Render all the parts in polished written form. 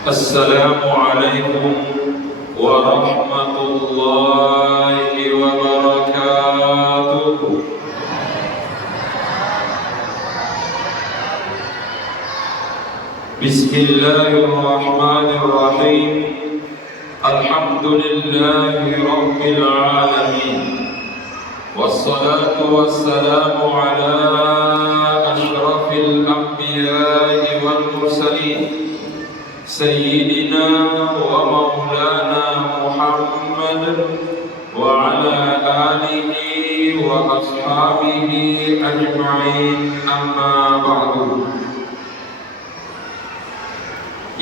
Assalamualaikum warahmatullahi wabarakatuh. Bismillahirrahmanirrahim. Alhamdulillahi rabbil alamin. Wassalatu wassalamu ala ashrafil anbiya'i wal mursalin Sayyidina wa maulana Muhammad wa ala alihi wa ashabihi ajma'in, amma ba'du.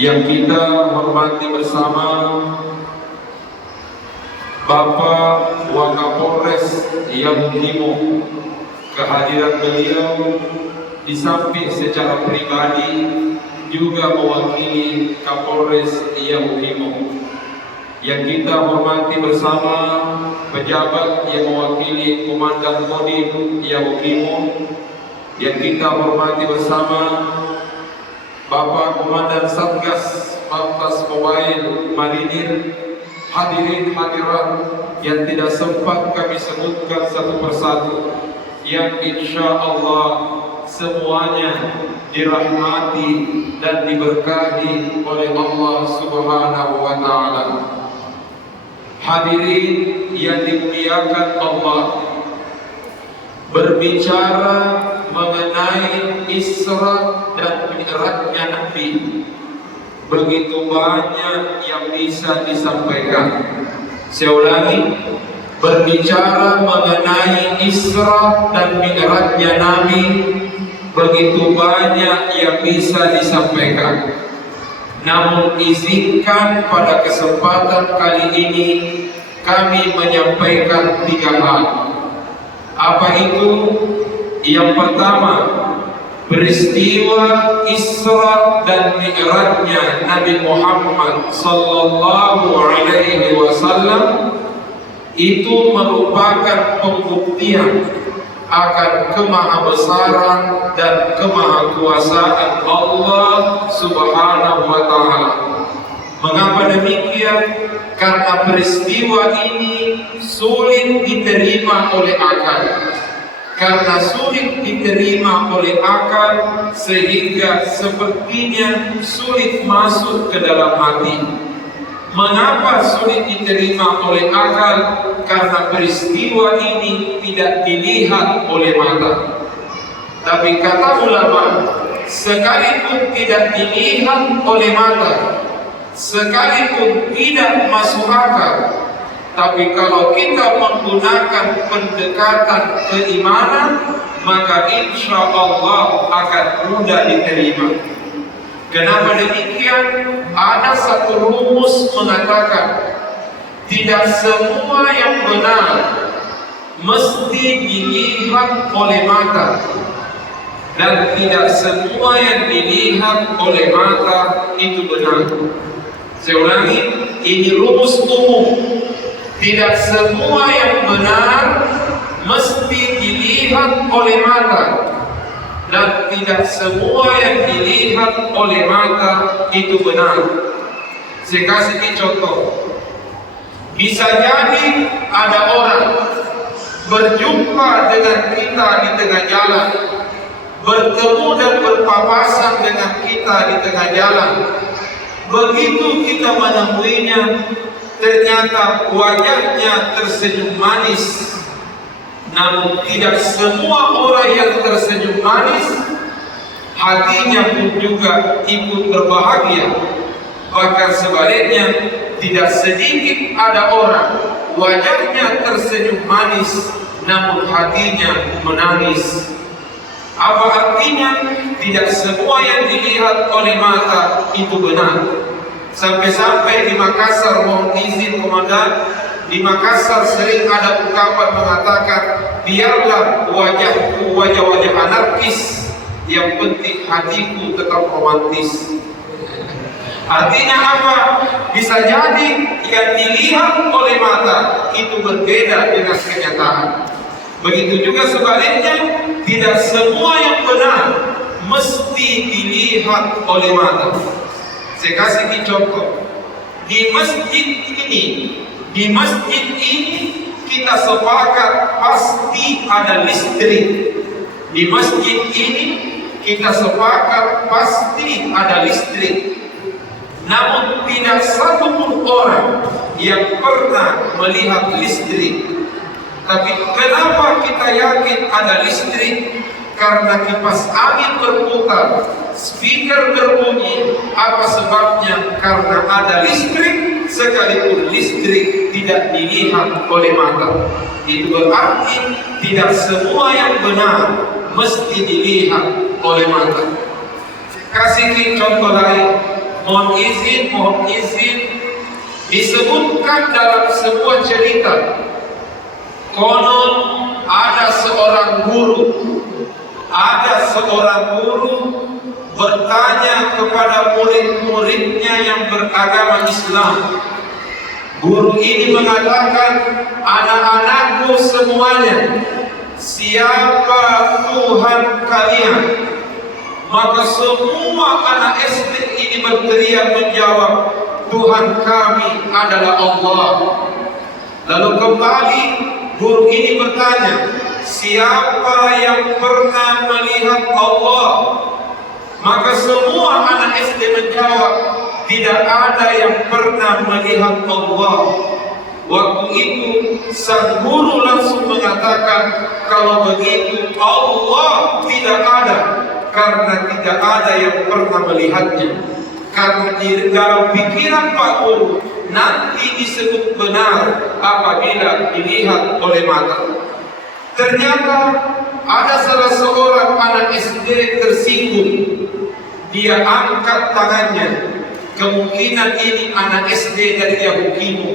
Yang kita hormati bersama Bapak Wakapolres Yahukimo, kehadiran beliau di samping secara pribadi juga mewakili Kapolres Yahukimo. Yang kita hormati bersama pejabat yang mewakili Komandan Kodim Yahukimo. Yang kita hormati bersama Bapak Komandan Satgas Pantas Mobile Marinir. Hadirin hadirat yang tidak sempat kami sebutkan satu persatu, yang insya Allah semuanya dirahmati dan diberkahi oleh Allah Subhanahu wa Ta'ala. Hadirin yang dimuliakan Allah, berbicara mengenai Isra dan Mi'rajnya Nabi, begitu banyak yang bisa disampaikan. Saya ulangi, berbicara mengenai Isra dan Mi'rajnya Nabi, begitu banyak yang bisa disampaikan. Namun izinkan pada kesempatan kali ini kami menyampaikan 3 hal. Apa itu? Yang pertama, peristiwa Isra dan Mi'rajnya Nabi Muhammad sallallahu alaihi wasallam itu merupakan pembuktian akan kemahabesaran dan kemahakuasaan Allah Subhanahu wa Ta'ala. Mengapa demikian? Karena peristiwa ini sulit diterima oleh akal. Karena sulit diterima oleh akal, sehingga sepertinya sulit masuk ke dalam hati. Mengapa sulit diterima oleh akal? Karena peristiwa ini tidak dilihat oleh mata. Tapi kata ulama, sekalipun tidak dilihat oleh mata, sekalipun tidak masuk akal, tapi kalau kita menggunakan pendekatan keimanan, maka insya Allah akan mudah diterima. Kenapa demikian? Ada satu rumus mengatakan, tidak semua yang benar mesti dilihat oleh mata, dan tidak semua yang dilihat oleh mata itu benar. Saya ulangi, ini rumus umum. Tidak semua yang benar mesti dilihat oleh mata, dan tidak semua yang dilihat oleh mata itu benar. Saya kasih contoh. Bisa jadi ada orang berjumpa dengan kita di tengah jalan, bertemu dan berpapasan dengan kita di tengah jalan. Begitu kita menemuinya, ternyata wajahnya tersenyum manis. Namun tidak semua orang yang tersenyum manis hatinya pun juga ikut berbahagia. Bahkan sebaliknya, tidak sedikit ada orang wajahnya tersenyum manis namun hatinya menangis. Apa artinya? Tidak semua yang dilihat oleh mata itu benar. Sampai-sampai di Makassar, mohon izin komandan, di Makassar sering ada ungkapan mengatakan, biarlah wajahku wajah-wajah anarkis, yang penting hatiku tetap romantis. Artinya apa? Bisa jadi yang dilihat oleh mata itu berbeda dengan kenyataan. Begitu juga sebaliknya, tidak semua yang benar mesti dilihat oleh mata. Saya kasih contoh. Di masjid ini kita sepakat pasti ada listrik. Di masjid ini kita sepakat pasti ada listrik. Namun tidak satu pun orang yang pernah melihat listrik. Tapi kenapa kita yakin ada listrik? Karena kipas angin berputar, speaker berbunyi. Apa sebabnya? Karena ada listrik, sekalipun listrik tidak dilihat oleh mata. Itu berarti tidak semua yang benar mesti dilihat oleh mata. Kasih contoh lain. Mohon izin, disebutkan dalam sebuah cerita, konon ada seorang guru bertanya kepada murid-muridnya yang beragama Islam. Guru ini mengatakan, anak-anakku semuanya, siapa Tuhan kalian? Maka semua anak SD ini berteriak menjawab, Tuhan kami adalah Allah. Lalu kembali guru ini bertanya, siapa yang pernah melihat Allah? Maka semua anak SD menjawab, tidak ada yang pernah melihat Allah. Waktu itu sang guru langsung mengatakan, kalau begitu Allah tidak ada, karena tidak ada yang pernah melihatnya. Karena di dalam pikiran Pak Guru nanti disebut benar apabila dilihat oleh mata. Ternyata ada salah seorang anak SD tersinggung. Dia angkat tangannya. Kemungkinan ini anak SD dari Yahukimo.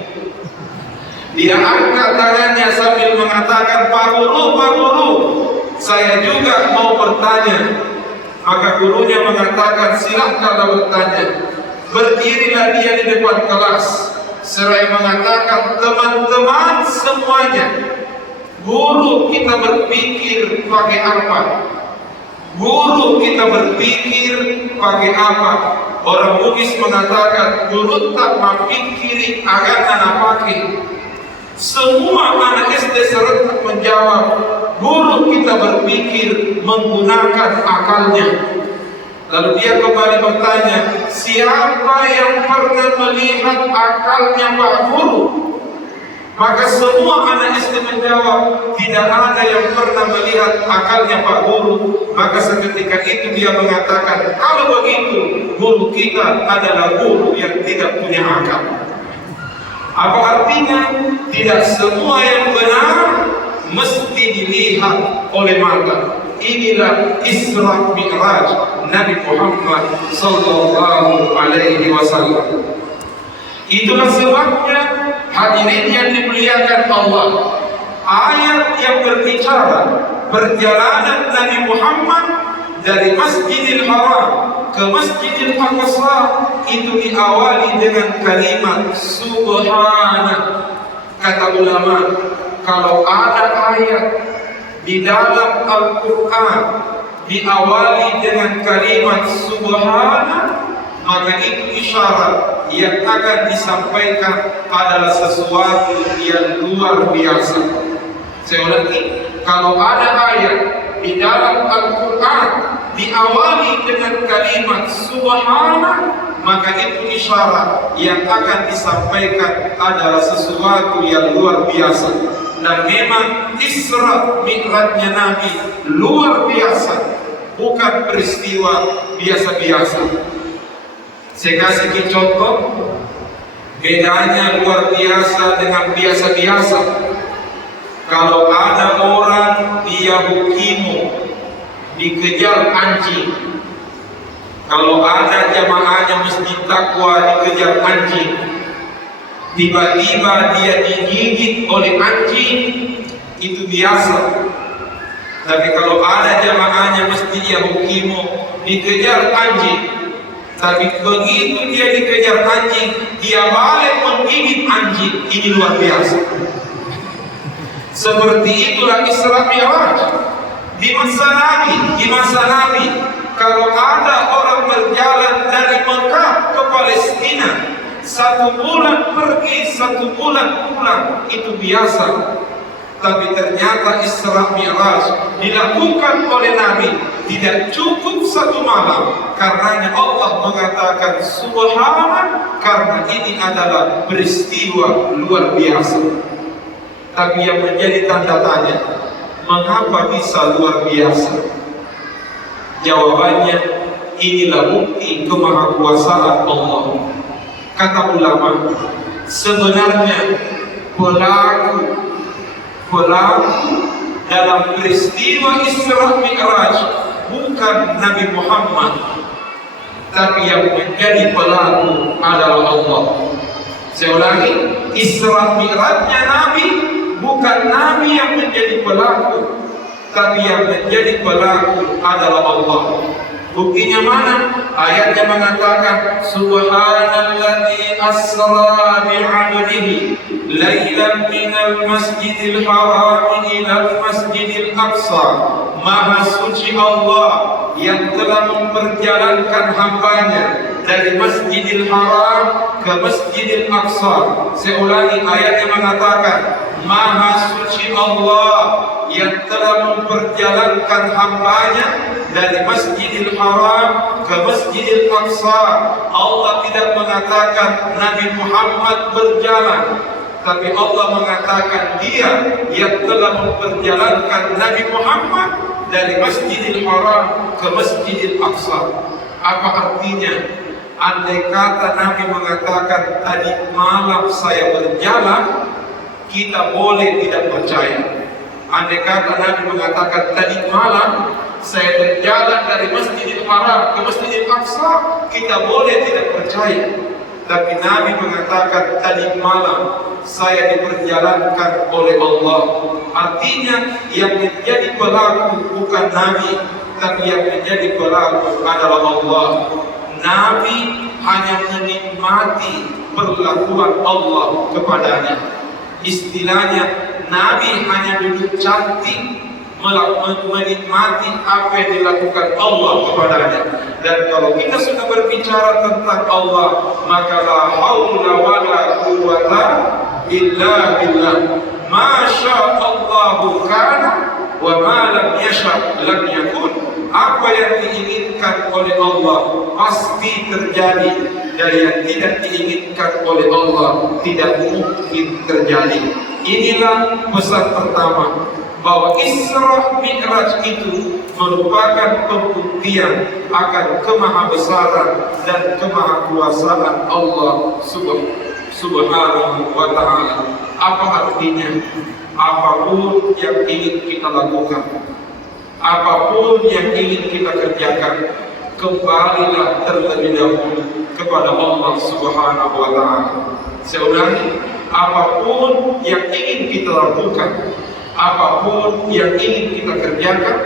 Dia angkat tangannya sambil mengatakan, Pak Guru, saya juga mau bertanya. Maka gurunya mengatakan, silahkanlah bertanya. Berdirilah dia di depan kelas, seraya mengatakan, teman-teman semuanya, guru kita berpikir pakai apa? Guru kita berpikir pakai apa? Orang Bugis mengatakan, guru tak memikiri agar anak pakai. Semua anak SD serentak menjawab, guru kita berpikir menggunakan akalnya. Lalu dia kembali bertanya, siapa yang pernah melihat akalnya Pak Guru? Maka semua anak SD menjawab, tidak ada yang pernah melihat akalnya Pak Guru. Maka seketika itu dia mengatakan, kalau begitu guru kita adalah guru yang tidak punya akal. Apa artinya? Tidak semua yang benar mesti dilihat oleh mata. Inilah Isra Mi'raj Nabi Muhammad sallallahu alaihi wasallam. Itulah sebabnya hadirin yang dimuliakan Allah, ayat yang berbicara perjalanan Nabi Muhammad dari Masjidil Haram ke Masjidil Aqsa itu diawali dengan kalimat Subhana. Kata ulama, kalau ada ayat di dalam Al-Quran diawali dengan kalimat Subhana, maka itu isyarat yang akan disampaikan adalah sesuatu yang luar biasa. Saya ulangi, kalau ada ayat di dalam Al-Quran diawali dengan kalimat Subhana, maka itu isyarat yang akan disampaikan adalah sesuatu yang luar biasa. Dan memang Isra Mi'rajnya Nabi luar biasa, bukan peristiwa biasa-biasa. Saya kasih contoh, bedanya luar biasa dengan biasa-biasa. Kalau ada orang di Yahukimo dikejar anjing, kalau ada jamaahnya Masjid Taqwa dikejar anjing, tiba-tiba dia digigit oleh anjing, itu biasa. Tapi kalau ada jamaahnya Masjid Yahukimo dikejar anjing, tapi begitu dia dikejar anjing, dia balik menggigit anjing, ini luar biasa. Seperti itulah Isra Mi'raj. Di masa Nabi, kalau ada orang berjalan dari Mekah kepada 1 bulan pergi, 1 bulan pulang, itu biasa. Tapi ternyata Isra Mi'raj dilakukan oleh Nabi tidak cukup 1 malam. Karenanya Allah mengatakan subhanallah, karena ini adalah peristiwa luar biasa. Tapi yang menjadi tanda tanya, mengapa bisa luar biasa? Jawabannya, inilah bukti kemahakuasaan Allah. Kata ulama, sebenarnya pelaku dalam peristiwa Isra Mi'raj bukan Nabi Muhammad, tapi yang menjadi pelaku adalah Allah. Saya ulangi, Isra Mi'rajnya Nabi, bukan Nabi yang menjadi pelaku, tapi yang menjadi pelaku adalah Allah. Buktinya mana? Ayatnya mengatakan subhanalladzi asra bi'abdihi lailan minal masjidil haram ilal masjidil aqsa. Maha suci Allah yang telah memperjalankan hambanya dari Masjidil Haram ke Masjidil Aqsa. Saya ulangi, ayatnya mengatakan Maha suci Allah yang telah memperjalankan hambanya dari Masjidil Haram ke Masjidil Aqsa. Allah tidak mengatakan Nabi Muhammad berjalan, tapi Allah mengatakan Dia yang telah memperjalankan Nabi Muhammad dari Masjidil Haram ke Masjidil Aqsa. Apa artinya? Andai kata Nabi mengatakan tadi malam saya berjalan, kita boleh tidak percaya. Andai kata Nabi mengatakan tadi malam saya berjalan dari Masjidil Haram ke Masjidil Aqsa, kita boleh tidak percaya. Tapi Nabi mengatakan tadi malam saya diperjalankan oleh Allah. Artinya yang menjadi pelaku bukan Nabi, tapi yang menjadi pelaku adalah Allah. Nabi hanya menikmati perlakuan Allah kepadanya. Istilahnya, Nabi hanya duduk cantik menikmati apa yang dilakukan Allah kepadanya. Dan kalau kita sudah berbicara tentang Allah, maka la haula wala quwwata illa billah. Masya Allahu kana wa ma lam yasha lam yakun. Apa yang diinginkan oleh Allah pasti terjadi, dan yang tidak diinginkan oleh Allah tidak mungkin terjadi. Inilah pesan pertama, bahwa Isra Mi'raj itu merupakan pembuktian akan kemahabesaran dan kemahakuasaan Allah Subhanahu wa ta'ala. Apa artinya? Apapun yang ingin kita lakukan, apapun yang ingin kita kerjakan, kembalilah terlebih dahulu kepada Allah Subhanahu wa ta'ala. Saya ulangi, apapun yang ingin kita lakukan, apapun yang ingin kita kerjakan,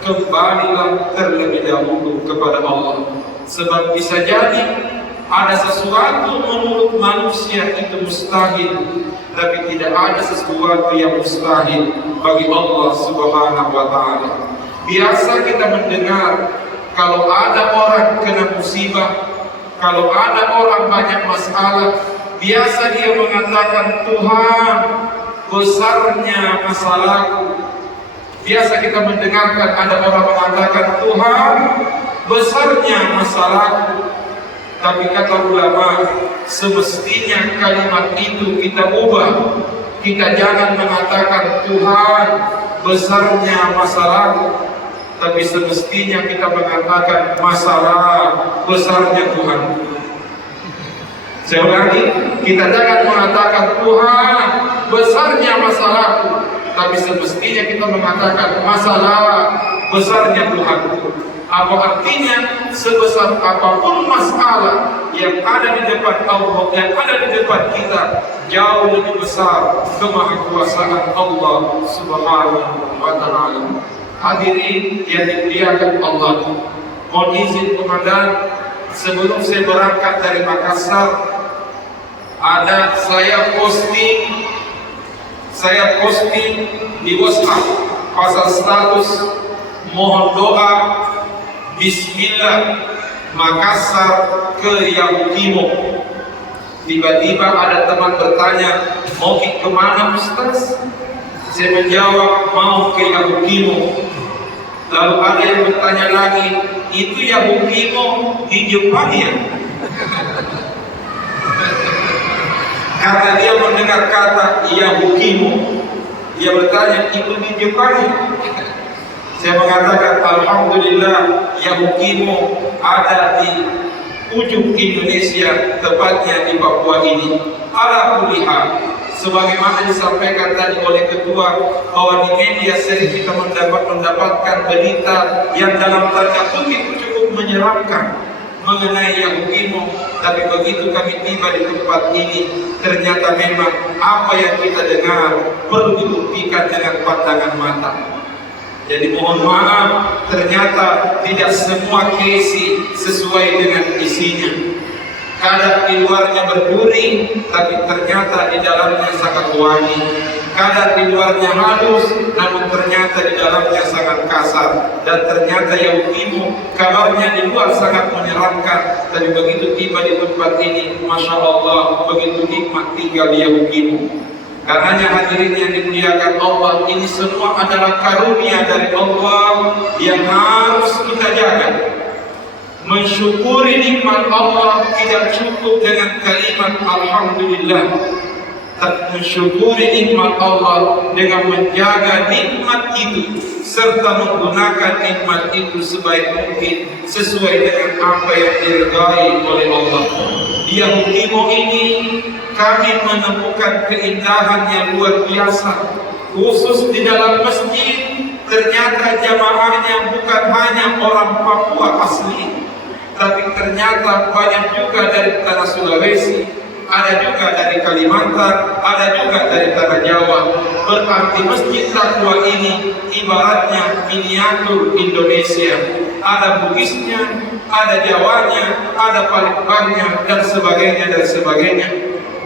kembalilah terlebih dahulu kepada Allah. Sebab bisa jadi ada sesuatu menurut manusia itu mustahil, tapi tidak ada sesuatu yang mustahil bagi Allah Subhanahu wa ta'ala. Biasa kita mendengar kalau ada orang kena musibah, kalau ada orang banyak masalah, biasa dia mengatakan, Tuhan, besarnya masalahku. Biasa kita mendengarkan ada orang mengatakan, Tuhan, besarnya masalahku. Tapi kata ulama, semestinya kalimat itu kita ubah. Kita jangan mengatakan Tuhan, besarnya masalahku, tapi semestinya kita mengatakan masalah besarnya Tuhan. Saya ulangi, kita jangan mengatakan Tuhan, besarnya masalahku, tapi semestinya kita mengatakan masalah besarnya Tuhan. Apa artinya? Sebesar apapun masalah yang ada di depan Allah, yang ada di depan kita, jauh lebih besar kemahakuasaan Allah Subhanahu wa ta'ala. Hadirin yang dimuliakan Allah, mohon izin komandan, sebelum saya berangkat dari Makassar, ada saya posting di WhatsApp pasal status mohon doa Bismillah Makassar ke Yahukimo. Tiba-tiba ada teman bertanya, mau kemana Ustaz? Saya menjawab, mau ke Yahukimo. Lalu ada yang bertanya lagi, itu Yahukimo di Jepang ya? Karena dia mendengar kata Yahukimo, dia bertanya, itu di Jepang ya? Saya mengatakan, alhamdulillah, Yahukimo ada di ujung Indonesia, tepatnya di Papua ini. Ala kulli hal, sebagaimana disampaikan tadi oleh ketua, bahwa di media sering kita mendapatkan berita yang dalam tanda kutip cukup menyeramkan mengenai Yahukimo. Tapi begitu kami tiba di tempat ini, ternyata memang apa yang kita dengar perlu dibuktikan dengan pandangan mata. Jadi mohon maaf, ternyata tidak semua kesi sesuai dengan isinya. Kadang di luarnya berduri, tapi ternyata di dalamnya sangat wangi. Kadang di luarnya halus, namun ternyata di dalamnya sangat kasar. Dan ternyata Yahukimo, kabarnya di luar sangat menyeramkan, tapi begitu tiba di tempat ini, Masya Allah, begitu nikmat tinggal di Yahukimo. Karenanya hadirin yang dimuliakan Allah, ini semua adalah karunia dari Allah yang harus kita jaga. Mensyukuri nikmat Allah tidak cukup dengan kalimat alhamdulillah, tapi mensyukuri nikmat Allah dengan menjaga nikmat itu serta menggunakan nikmat itu sebaik mungkin sesuai dengan apa yang diridai oleh Allah. Di Yahukimo ini kami menemukan keindahan yang luar biasa, khusus di dalam masjid. Ternyata jamaahnya bukan hanya orang Papua asli, tapi ternyata banyak juga dari tanah Sulawesi, ada juga dari Kalimantan, ada juga dari tanah Jawa. Berarti Masjid Taqwa ini ibaratnya miniatur Indonesia. Ada Bugisnya, ada Jawanya, ada Palembangnya, dan sebagainya dan sebagainya.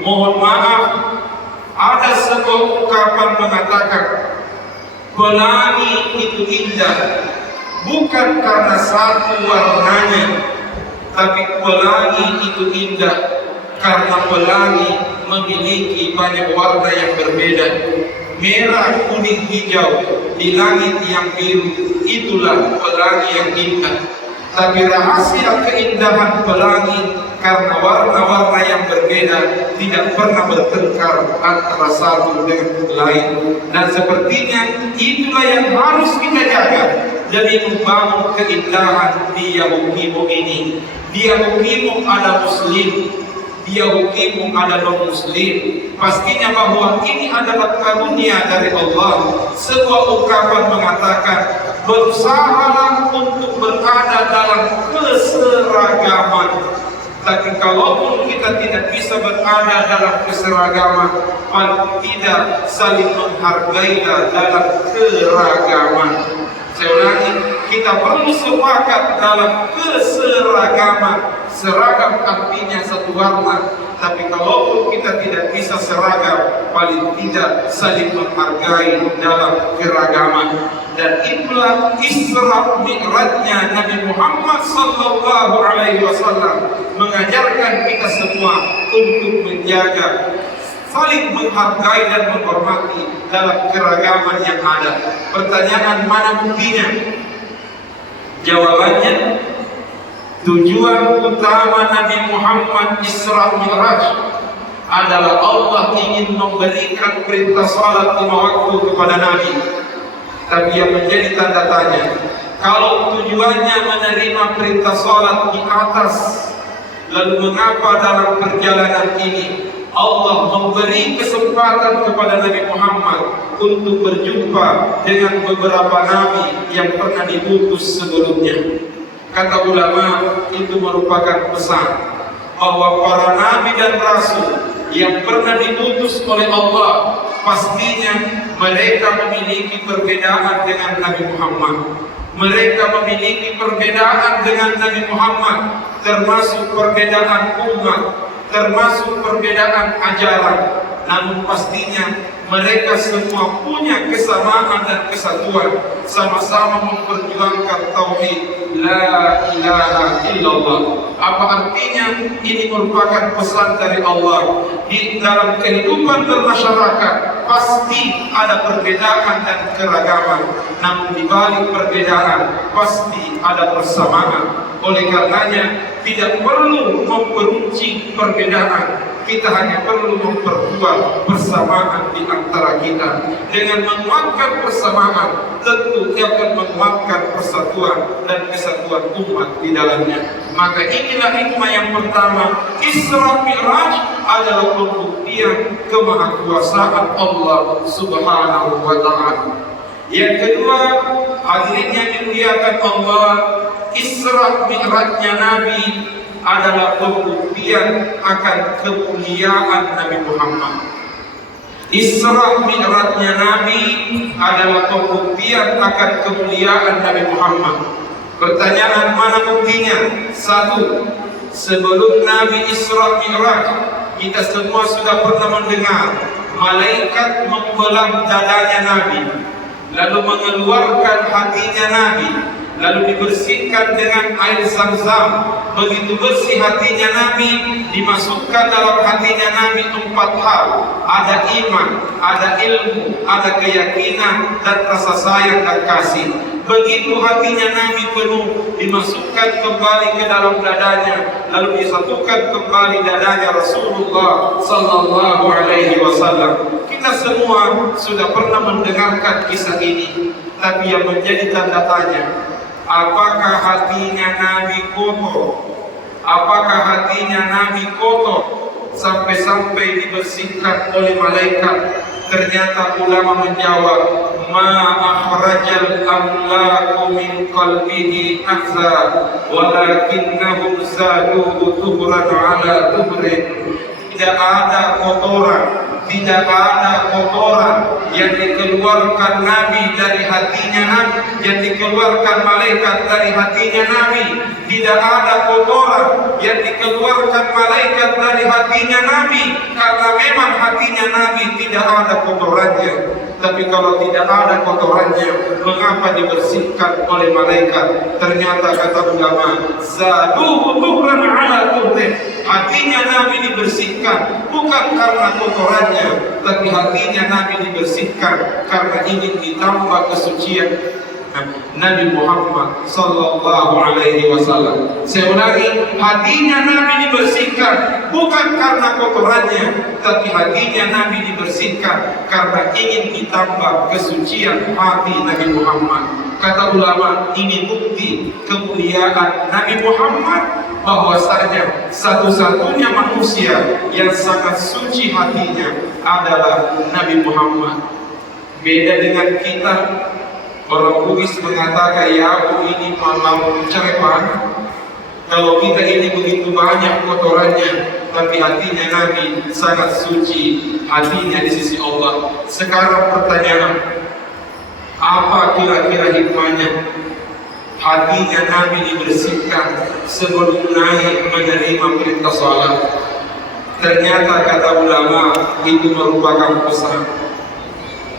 Mohon maaf, ada sebuah ungkapan mengatakan, pelangi itu indah bukan karena satu warnanya, tapi pelangi itu indah karena pelangi memiliki banyak warna yang berbeda. Merah, kuning, hijau di langit yang biru, itulah pelangi yang indah. Tapi rahasia keindahan pelangi karena warna-warna yang berbeda tidak pernah bertengkar antara satu dengan lain. Dan sepertinya itulah yang harus kita jaga demi membangun keindahan di Yahukimo ini. Di Yahukimo ada Muslim, di Yahukimo ada non-Muslim. Pastinya bahwa ini adalah karunia dari Allah. Sebuah ungkapan mengatakan, berusahalah untuk berada dalam keseragaman. Tapi kalaupun kita tidak bisa berada dalam keseragaman, paling tidak saling menghargai dalam keragaman. Saya ulangi, kita perlu sepakat dalam keseragaman. Seragam artinya satu warna, tapi kalaupun kita tidak bisa seragam, paling tidak saling menghargai dalam keragaman. Dan itulah Isra Mi'rajnya Nabi Muhammad sallallahu alaihi wasallam, mengajarkan kita semua untuk menjaga, saling menghargai dan menghormati dalam keragaman yang ada. Pertanyaan, mana buktinya? Jawabannya, tujuan utama Nabi Muhammad Isra Mi'raj adalah Allah ingin memberikan perintah salat 5 waktu kepada Nabi. Tapi yang menjadi tanda tanya, kalau tujuannya menerima perintah salat di atas, lalu mengapa dalam perjalanan ini Allah memberi kesempatan kepada Nabi Muhammad untuk berjumpa dengan beberapa nabi yang pernah diutus sebelumnya? Kata ulama, itu merupakan pesan bahwa para nabi dan rasul yang pernah diutus oleh Allah, pastinya mereka memiliki perbedaan dengan Nabi Muhammad. Mereka memiliki perbedaan dengan Nabi Muhammad, termasuk perbedaan umat, termasuk perbedaan ajaran. Namun pastinya Mereka semua punya kesamaan dan kesatuan, sama-sama memperjuangkan tauhid la ilaha illallah. Apa artinya? Ini merupakan pesan dari Allah. Di dalam kehidupan bermasyarakat pasti ada perbedaan dan keragaman, namun di balik perbedaan pasti ada persamaan. Oleh karenanya tidak perlu memperuncing perbedaan, kita hanya perlu memperkuat persamaan di antara kita. Dengan menguatkan persamaan, tentu akan menguatkan persatuan dan kesatuan umat di dalamnya. Maka inilah hikmah yang pertama. Isra Mi'raj adalah pembuktian kemahakuasaan Allah Subhanahu wa Ta'ala. Yang kedua, hadirin yang dimuliakan Allah, Isra Mi'rajnya Nabi adalah pembuktian akan kemuliaan Nabi Muhammad. Isra Mi'rajnya Nabi adalah pembuktian akan kemuliaan Nabi Muhammad. Pertanyaan, mana buktinya? Satu, sebelum Nabi Isra Mi'raj, kita semua sudah pernah mendengar malaikat membelah dadanya Nabi, lalu mengeluarkan hatinya Nabi, lalu dibersihkan dengan air Zam-Zam. Begitu bersih hatinya Nabi, dimasukkan dalam hatinya Nabi 4 hal. Ada iman, ada ilmu, ada keyakinan, dan rasa sayang dan kasih. Begitu hatinya Nabi penuh, dimasukkan kembali ke dalam dadanya, lalu disatukan kembali dadanya Rasulullah Sallallahu Alaihi Wasallam. Kita semua sudah pernah mendengarkan kisah ini, tapi yang menjadi tanda tanya, apakah hatinya Nabi kotor? Apakah hatinya Nabi kotor sampai-sampai dibersihkan oleh malaikat? Ternyata ulama menjawab, ma akhrajal amlaku min qalbihi azza walakinnahum zaduhu tuhran ala tuhrin. Tidak ada kotoran, tidak ada kotoran yang dikeluarkan Nabi dari hatinya Nabi, yang dikeluarkan malaikat dari hatinya Nabi. Tidak ada kotoran yang dikeluarkan malaikat dari hatinya Nabi, karena memang hatinya Nabi tidak ada kotorannya. Tapi kalau tidak ada kotorannya, mengapa dibersihkan oleh malaikat? Ternyata kata ulama, zaduhu tuhran ala tuhrin. Hatinya Nabi dibersihkan bukan karena kotorannya, tapi hatinya Nabi dibersihkan karena ingin ditambah kesucian Nabi Muhammad Sallallahu Alaihi Wasallam. Saya ulangi, hatinya Nabi dibersihkan bukan karena kotorannya, tapi hatinya Nabi dibersihkan karena ingin ditambah kesucian hati Nabi Muhammad. Kata ulama, ini bukti kemuliaan Nabi Muhammad, bahwasanya satu-satunya manusia yang sangat suci hatinya adalah Nabi Muhammad. Beda dengan kita. Orang Bugis mengatakan, ya aku ini malam cerepan. Kalau kita ini begitu banyak kotorannya, tapi hatinya Nabi sangat suci, hatinya di sisi Allah. Sekarang pertanyaan, apa kira-kira hikmahnya hatinya Nabi dibersihkan sebelum naik menerima perintah salat? Ternyata kata ulama, itu merupakan pesan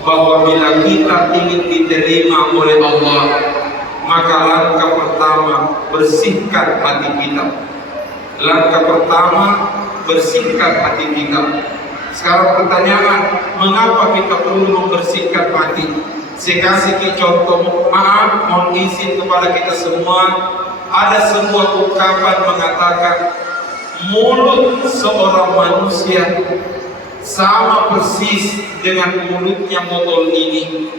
bahwa bila kita ingin diterima oleh Allah, maka langkah pertama, bersihkan hati kita. Langkah pertama, bersihkan hati kita. Sekarang pertanyaan, mengapa kita perlu membersihkan hati? Saya kasih contoh, maaf, mohon izin kepada kita semua. Ada sebuah ungkapan mengatakan, mulut seorang manusia sama persis dengan mulutnya botol ini.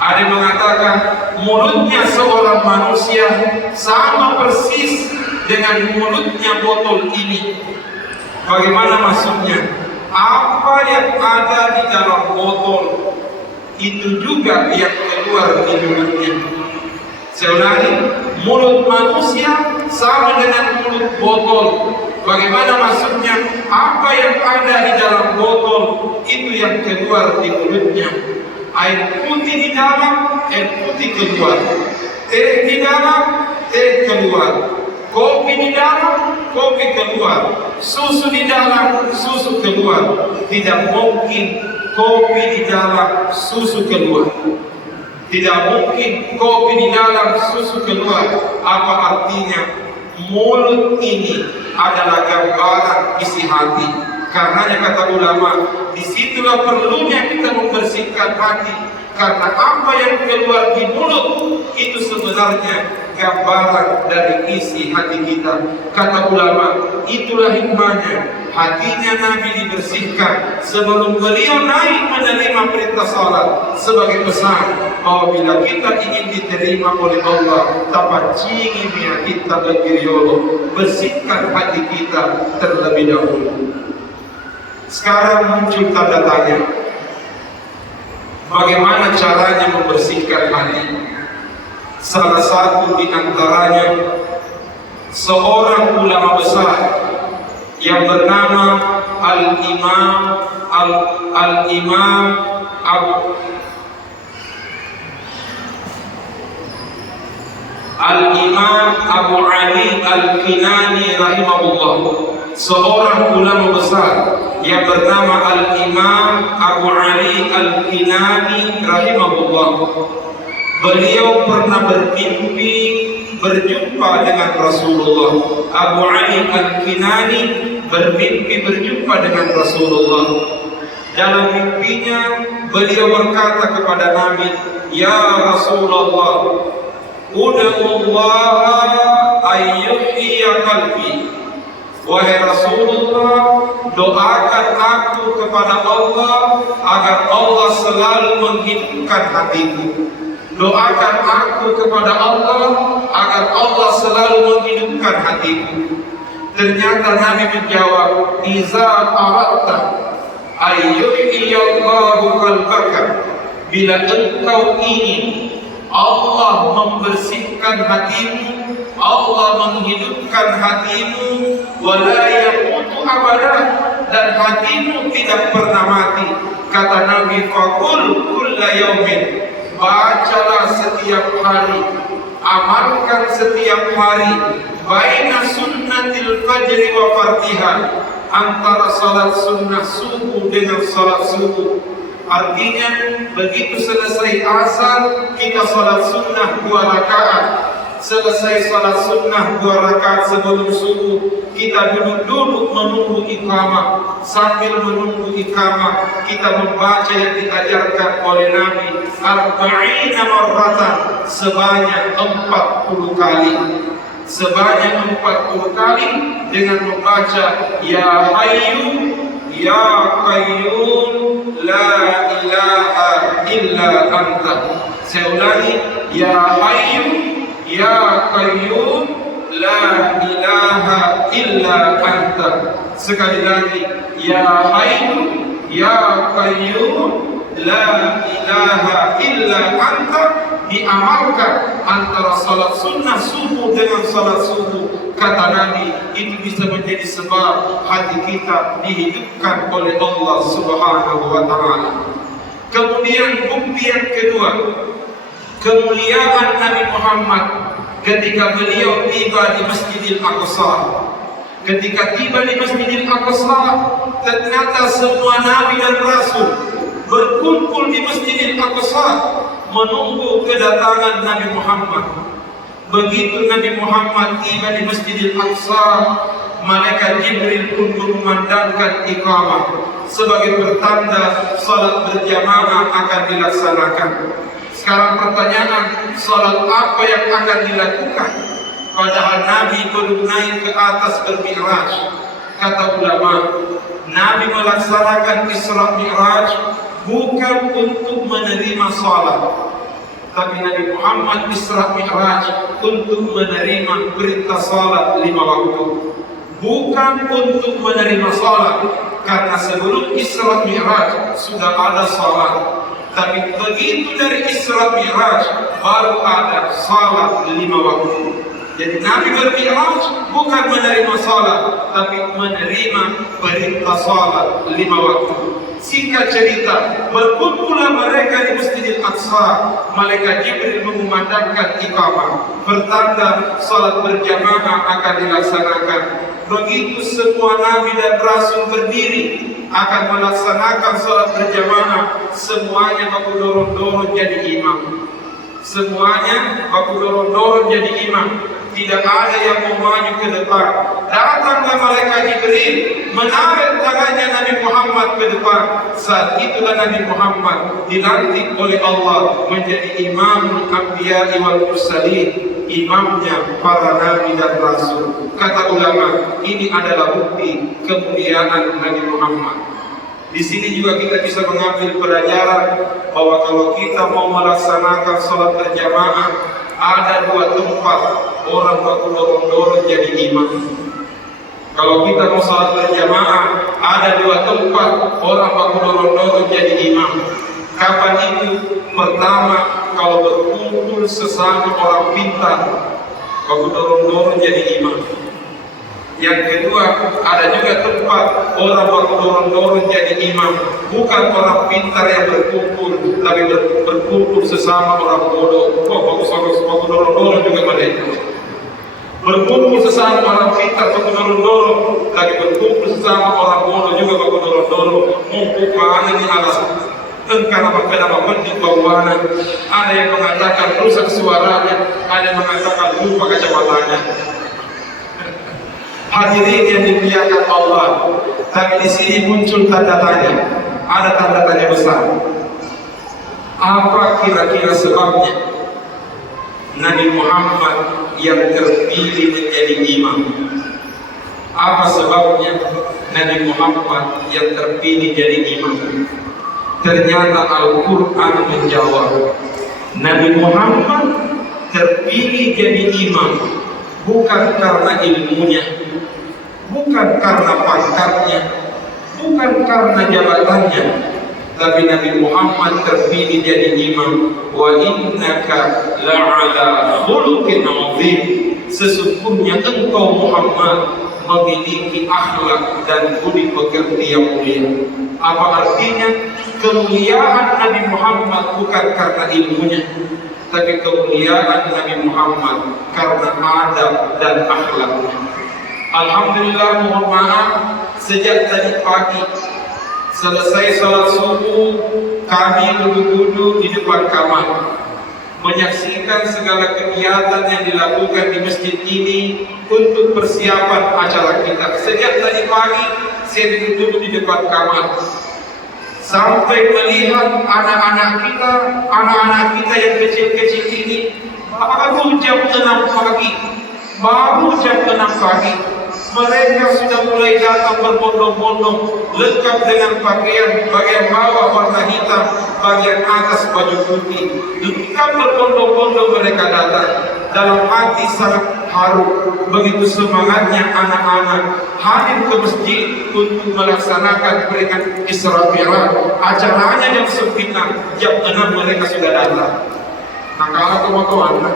Ada yang mengatakan mulutnya seorang manusia sama persis dengan mulutnya botol ini. Bagaimana maksudnya? Apa yang ada di dalam botol itu juga yang keluar di mulutnya. Saya ulangi, mulut manusia sama dengan mulut botol. Bagaimana maksudnya? Apa yang ada di dalam botol itu yang keluar di mulutnya. Air putih di dalam, air putih keluar. Teh di dalam, teh keluar. Kopi di dalam, kopi keluar. Susu di dalam, susu keluar. Tidak mungkin kopi di dalam susu keluar. Tidak mungkin kopi di dalam susu keluar. Apa artinya? Mulut ini adalah gambaran isi hati. Karenanya kata ulama, disitulah perlunya kita membersihkan hati. Karena apa yang keluar di mulut itu sebenarnya gambaran dari isi hati kita. Kata ulama, itulah hikmahnya hatinya Nabi dibersihkan sebelum beliau naik menerima perintah salat sebagai pesan bahwa bila kita ingin diterima oleh Allah, tapacingi mia kita berkiriolo, bersihkan hati kita terlebih dahulu. Sekarang muncul tanda tanya, bagaimana caranya membersihkan hati? Salah satu di antaranya seorang ulama besar yang bernama Al-Imam Abu Ali Al-Kinani rahimahullah. Seorang ulama besar yang bernama Al-Imam Abu Ali Al-Kinani rahimahullah. Beliau pernah bermimpi berjumpa dengan Rasulullah. Abu Ali Al-Kinani bermimpi berjumpa dengan Rasulullah. Dalam mimpinya beliau berkata kepada Nabi, "Ya Rasulullah, ud'ullaha ayyuhyiya qalbi." Wahai Rasulullah, doakan aku kepada Allah agar Allah selalu menghidupkan hatiku. Doakan aku kepada Allah agar Allah selalu menghidupkan hatiku. Ternyata Nabi menjawab, "Iza aradta ayyuhiyallahu qalbaka." Bila engkau ingin Allah membersihkan hatimu, Allah menghidupkan hatimu, wala yamutu abadan, dan hatimu tidak pernah mati. Kata Nabi, faqul kulla yaumin, bacalah setiap hari, amalkan setiap hari, baina sunnatil fajri wa fardiha, antara salat sunnah subuh dengan salat subuh. Artinya begitu selesai asar kita salat sunnah 2 rakaat. Selesai salat sunnah 2 rakaat sebelum subuh, kita duduk-duduk menunggu iqamah. Sambil menunggu iqamah, kita membaca yang diajarkan oleh Nabi 40 marratan, sebanyak 40 kali. Sebanyak 40 kali dengan membaca Ya Hayyu Ya Qayyum La ilaha illa anta. Saya ulangi, Ya Hayyu Ya Qayyum La ilaha illa anta. Sekali lagi, Ya Hayyu Ya Qayyum La ilaha illa anta. Diamalkan antara salat sunnah subuh dengan salat subuh. Kata Nabi, itu bisa menjadi sebab hati kita dihidupkan oleh Allah Subhanahu wa ta'ala. Kemudian bukti yang kedua, kemuliaan Nabi Muhammad ketika beliau tiba di Masjidil Aqsa. Ketika tiba di Masjidil Aqsa, ternyata semua Nabi dan Rasul berkumpul di Masjidil Aqsa menunggu kedatangan Nabi Muhammad. Begitu Nabi Muhammad tiba di Masjidil Aqsa, malaikat Jibril pun mengumandangkan iqamah sebagai pertanda salat berjamaah akan dilaksanakan. Sekarang pertanyaan, salat apa yang akan dilakukan? Padahal Nabi belum naik ke atas bermi'raj. Kata ulama, Nabi melaksanakan Isra Mi'raj bukan untuk menerima salat, tapi Nabi Muhammad Isra Mi'raj untuk menerima perintah salat 5 waktu. Bukan untuk menerima salat, karena sebelum Isra Mi'raj sudah ada salat. Tapi begitu dari Isra Mi'raj baru ada salat 5 waktu. Jadi Nabi bermi'raj bukan menerima salat, tapi menerima perintah salat 5 waktu. Singkat cerita, berkumpullah mereka di Masjidil Aqsa. Malaikat Jibril mengumandangkan iqamah, bertanda salat berjamaah akan dilaksanakan. Begitu semua nabi dan rasul berdiri akan melaksanakan salat berjamaah, semuanya baku dorong-dorong jadi imam. Semuanya baku dorong-dorong jadi imam. Tidak ada yang mau maju ke depan. Datanglah malaikat Jibril menarik tangannya Nabi Muhammad ke depan. Saat itulah Nabi Muhammad dilantik oleh Allah menjadi imam anbiya wal mursalin, imamnya para nabi dan rasul. Kata ulama, ini adalah bukti kemuliaan Nabi Muhammad. Di sini juga kita bisa mengambil pelajaran bahwa kalau kita mau melaksanakan sholat berjamaah, ada dua tempat orang baku dorong-dorong jadi imam. Kalau kita mau sholat berjamaah, ada dua tempat orang baku dorong-dorong jadi imam. Kapan itu? Pertama, kalau berkumpul sesama orang pintar, baku dorong-dorong jadi imam. Yang kedua, ada juga tempat orang baku dorong-dorong jadi imam. Bukan orang pintar yang berkumpul, tapi berkumpul sesama orang bodoh. Baku dorong-dorong juga mereka. Berkumpul sesama orang pintar baku dorong-dorong, tapi berkumpul sesama orang bodoh juga baku dorong-dorong. Mumpuk mana ini alasan? Karena apa di bawahan. Ada yang mengatakan rusak suaranya, ada yang mengatakan lupa kacamatanya. Hadirin yang dimuliakan Allah, tapi di sini muncul tanda tanya. Ada tanda tanya besar. Apa kira-kira sebabnya Nabi Muhammad yang terpilih menjadi imam? Apa sebabnya Nabi Muhammad yang terpilih jadi imam? Ternyata Al-Quran menjawab, Nabi Muhammad terpilih jadi imam bukan karena ilmunya, bukan karena pangkatnya, bukan karena jabatannya, tapi Nabi Muhammad terpilih jadi imam. Wa innaka la'ala khuluqin 'azim. Sesungguhnya engkau Muhammad memiliki akhlak dan budi pekerti yang mulia. Apa artinya? Kemuliaan Nabi Muhammad bukan karena ilmunya, tapi kemuliaan Nabi Muhammad karena adab dan akhlaknya. Alhamdulillah, mohon maaf, sejak tadi pagi selesai salat subuh, kami duduk-duduk di depan kamar menyaksikan segala kegiatan yang dilakukan di masjid ini untuk persiapan acara kita. Sejak tadi pagi saya duduk-duduk di depan kamar sampai melihat anak-anak kita yang kecil-kecil ini baru jam 6 pagi, mereka sudah mulai datang berbondong-bondong, lengkap dengan pakaian, bagian bawah warna hitam, bagian atas baju putih. Lengkap berbondong-bondong mereka datang. Dalam hati sangat haru, begitu semangatnya anak-anak hadir ke masjid untuk melaksanakan peringatan Isra Mi'raj. Acaranya jam 9, jam 6 mereka sudah datang. Nah, kalau kawan-kawan,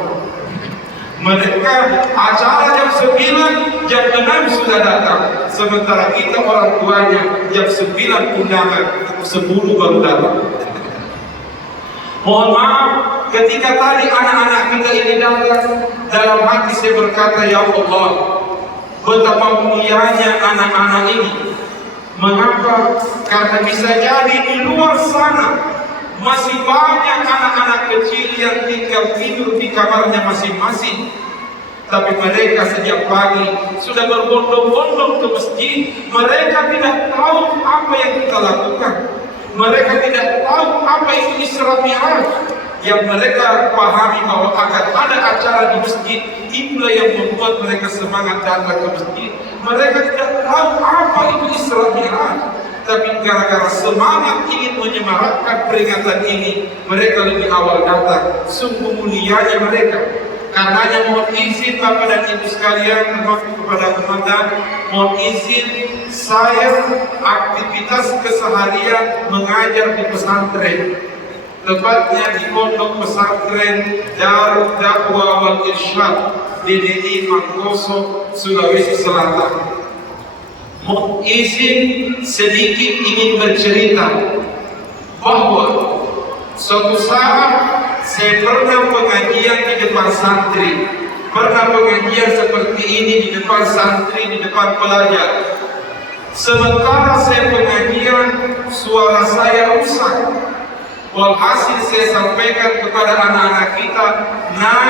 mereka acara jam 9, jam 6 sudah datang. Sementara kita orang tuanya jam 9 undangan, 10 baru datang. Mohon maaf, ketika tadi anak-anak kita ini datang, dalam hati saya berkata, ya Allah, betapa mulianya anak-anak ini. Mengapa? Karena bisa jadi di luar sana masih banyak anak-anak kecil yang tinggal tidur di kamarnya masing-masing. Tapi mereka sejak pagi sudah berbondong-bondong ke masjid. Mereka tidak tahu apa yang kita lakukan. Mereka tidak tahu apa itu Isra Mi'raj. Yang mereka pahami bahwa akan ada acara di masjid, itulah yang membuat mereka semangat datang ke masjid. Mereka tidak tahu apa itu Isra Mi'raj. Tapi gara-gara semangat ingin menyemarakkan peringatan ini, mereka lebih awal datang. Sungguh mulianya mereka. Karenanya mohon izin Bapak dan Ibu sekalian, termasuk kepada komandan, mohon izin saya aktivitas keseharian mengajar di pesantren, tepatnya di pondok pesantren Darul Dakwah wal Irsyad DDI Mangkoso, Sulawesi Selatan. Mohon izin sedikit ingin bercerita bahwa suatu saat saya pernah pengajian di depan santri, pernah pengajian seperti ini di depan santri, di depan pelajar. Sementara saya pengajian, suara saya rusak. Walhasil saya sampaikan kepada anak-anak kita, nah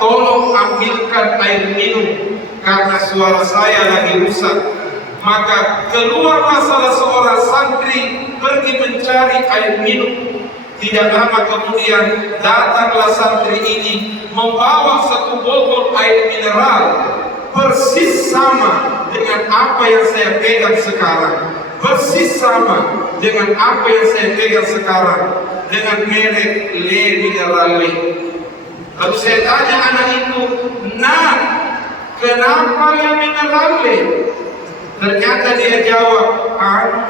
tolong ambilkan air minum karena suara saya lagi rusak. Maka keluarlah salah seorang santri pergi mencari air minum. Tidak lama kemudian datanglah santri ini membawa satu botol air mineral persis sama dengan apa yang saya pegang sekarang, persis sama dengan apa yang saya pegang sekarang, dengan merek Le Minerale. Lalu saya tanya anak itu, nah kenapa Le Minerale? Ternyata dia jawab,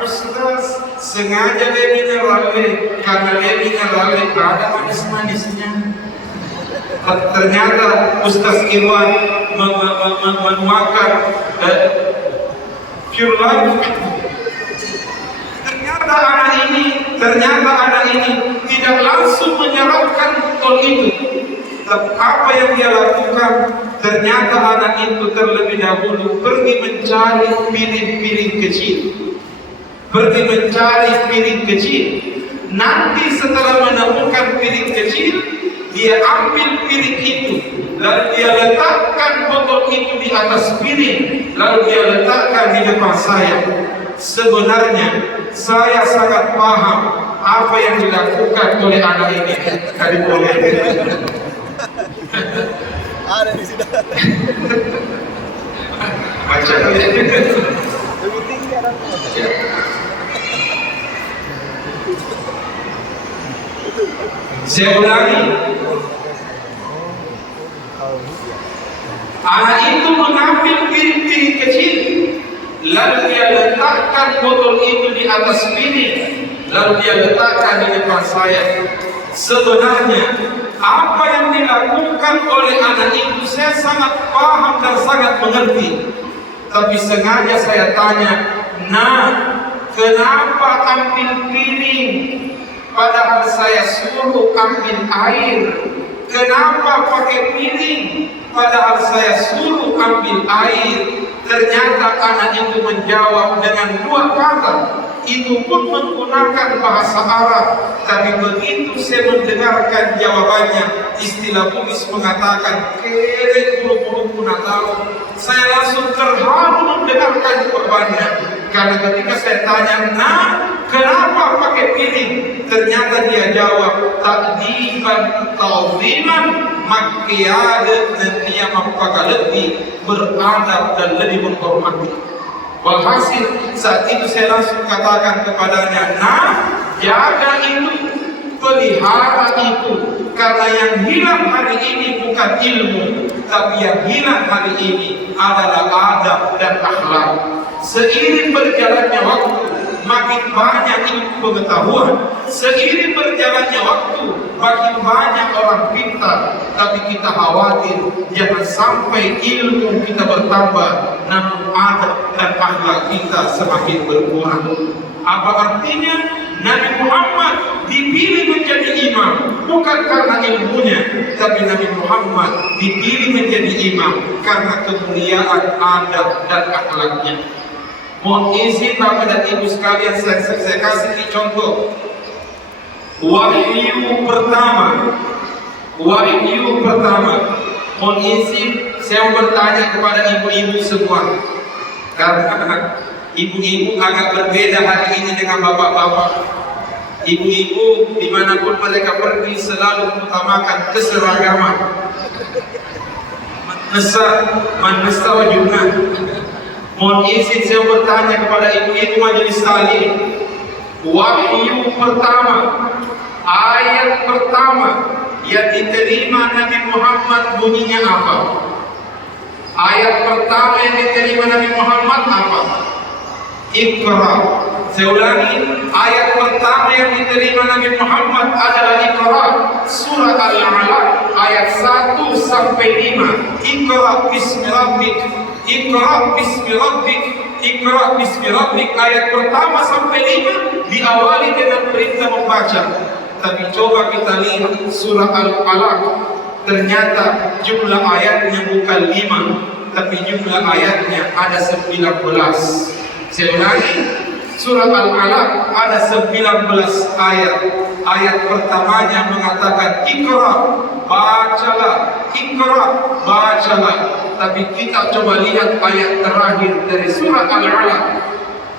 Ustaz, sengaja Le Minerale karena Le Minerale ada manis-manisnya. Ternyata Ustaz Irwan menuangkan Pure Life. Ternyata anak ini tidak langsung menyerapkan botol itu. Apa yang dia lakukan? Ternyata anak itu terlebih dahulu pergi mencari piring-piring kecil. Pergi mencari piring kecil. Nanti setelah menemukan piring kecil, dia ambil piring itu, lalu dia letakkan botol itu di atas piring, lalu dia letakkan di depan saya. Sebenarnya saya sangat paham apa yang dilakukan oleh anak ini. Tadi boleh. Ada di sini. Macam ni. Lebih tinggi ada. Saya ulangi. Anak itu mengambil piring-piring kecil, lalu dia letakkan botol itu di atas piring, lalu dia letakkan di depan saya. Sebenarnya apa yang dilakukan oleh anak itu saya sangat paham dan sangat mengerti. Tapi sengaja saya tanya, nah kenapa ambil piring? Padahal saya suruh ambil air. Kenapa pakai piring? Padahal saya suruh ambil air. Ternyata anak itu menjawab dengan dua kata. Itu pun menggunakan bahasa Arab. Tapi begitu saya mendengarkan jawabannya, istilah Bugis mengatakan kerek buru-buru punah tahu. Saya langsung terharu mendengarkan jawabannya. Karena ketika saya tanya, nah kenapa pakai piring? Ternyata dia jawab, takdiban ta'ziman makiade dan dia maka lebih beradab dan lebih menghormati. Walhasil saat itu saya langsung katakan kepadanya, nah jaga itu, pelihara itu, karena yang hilang hari ini bukan ilmu, tapi yang hilang hari ini adalah adab dan akhlak. Seiring berjalannya waktu, makin banyak ilmu pengetahuan. Seiring berjalannya waktu, makin banyak orang pintar. Tapi kita khawatir jangan sampai ilmu kita bertambah, namun adab dan akhlak kita semakin berkurang. Apa artinya? Nabi Muhammad dipilih menjadi imam bukan karena ilmunya, tapi Nabi Muhammad dipilih menjadi imam karena kemuliaan adab dan akhlaknya. Mohon izin Bapak dan Ibu sekalian, saya kasih ini contoh. Wahyu pertama. Mohon izin saya bertanya kepada ibu-ibu semua, karena ibu-ibu agak berbeda hari ini dengan bapak-bapak. Ibu-ibu dimanapun mereka pergi selalu mengutamakan keseragaman. Manesa wajibna. Mohon izin saya bertanya kepada ibu-ibu majelis taklim. Wahyu pertama, ayat pertama yang diterima Nabi Muhammad bunyinya apa? Ayat pertama yang diterima Nabi Muhammad apa? Iqra. Saya ulangi, ayat pertama yang diterima Nabi Muhammad adalah Iqra. Surah Al-Alaq ayat 1 sampai 5. Iqra bismi rabbik. Iqra bismi rabbik Iqra bismi rabbik ayat pertama sampai 5 diawali dengan perintah membaca. Tapi coba kita lihat surah Al-Alaq, ternyata jumlah ayatnya bukan 5, tapi jumlah ayatnya ada 19. Saya ulangi, surah Al-Alaq ada 19 ayat. Ayat pertamanya mengatakan Iqra, bacalah, Iqra, bacalah. Tapi kita coba lihat ayat terakhir dari surah Al-Alaq.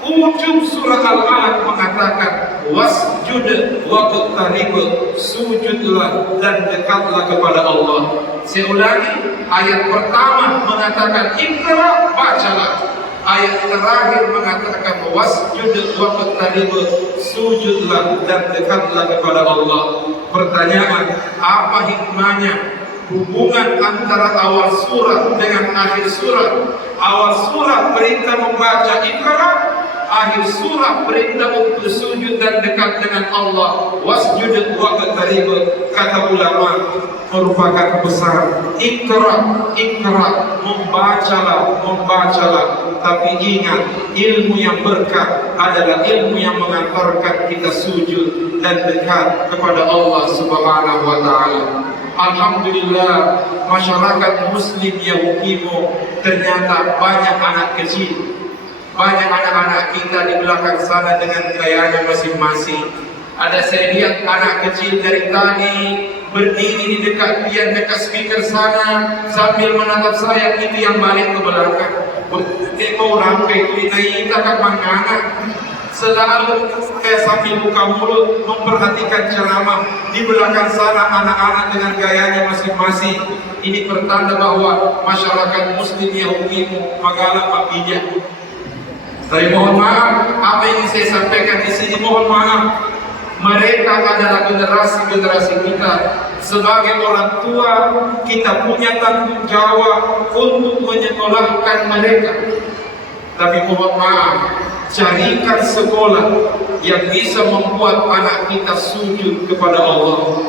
Ujung surah Al-Alaq mengatakan wasjud waqtarib, sujudlah dan dekatlah kepada Allah. Saya ulangi, ayat pertama mengatakan Iqra, bacalah. Ayat terakhir mengatakan wasjud waqtarib, sujudlah dan dekatlah kepada Allah. Pertanyaan, apa hikmahnya hubungan antara awal surah dengan akhir surah? Awal surah perintah membaca Iqra, akhir surah perintah untuk sujud dan dekat dengan Allah. Wasjud waqtarib, kata ulama, merupakan pesan Iqra, Iqra, membacalah, membacalah. Tapi ingat, ilmu yang berkah adalah ilmu yang mengantarkan kita sujud dan dekat kepada Allah Subhanahu wa Ta'ala. Alhamdulillah, masyarakat Muslim Yahukimo ternyata banyak anak kecil, banyak anak-anak kita di belakang sana dengan gayanya masing-masing. Ada saya lihat anak kecil dari tadi berdiri di dekat pian dekat speaker sana sambil menatap saya, itu yang balik ke belakang. Mau rampai kulinai tak mangana. Selalu saya sambil buka mulut memperhatikan ceramah. Di belakang sana anak-anak dengan gayanya masing-masing. Ini pertanda bahwa masyarakat Muslim Yahudi Magala Papija. Tapi mohon maaf, apa yang saya sampaikan di sini mohon maaf. Mereka adalah generasi-generasi kita. Sebagai orang tua, kita punya tanggung jawab untuk menyekolahkan mereka. Tapi mohon maaf, carikan sekolah yang bisa membuat anak kita sujud kepada Allah.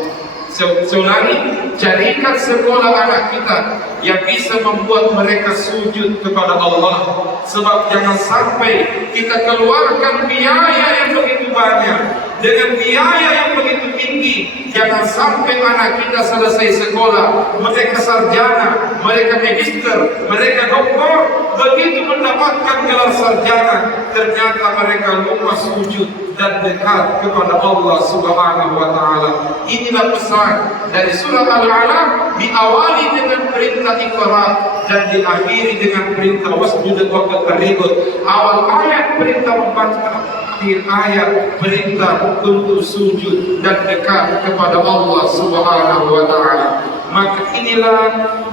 Seulangi, carikan sekolah anak kita yang bisa membuat mereka sujud kepada Allah. Sebab jangan sampai kita keluarkan biaya yang begitu banyak dengan biaya yang begitu tinggi. Jangan sampai anak kita selesai sekolah, mereka sarjana, mereka magister, mereka doktor, begitu mendapatkan gelar sarjana, ternyata mereka lupa sujud dan dekat kepada Allah Subhanahu wa Ta'ala. Inilah pesan dari surah Al-Alaq, diawali dengan perintah Iqra dan diakhiri dengan perintah wasjud waqtarib. Awal ayat perintah membaca, akhir ayat perintah untuk sujud dan dekat kepada Allah Subhanahu wa Ta'ala. Maka inilah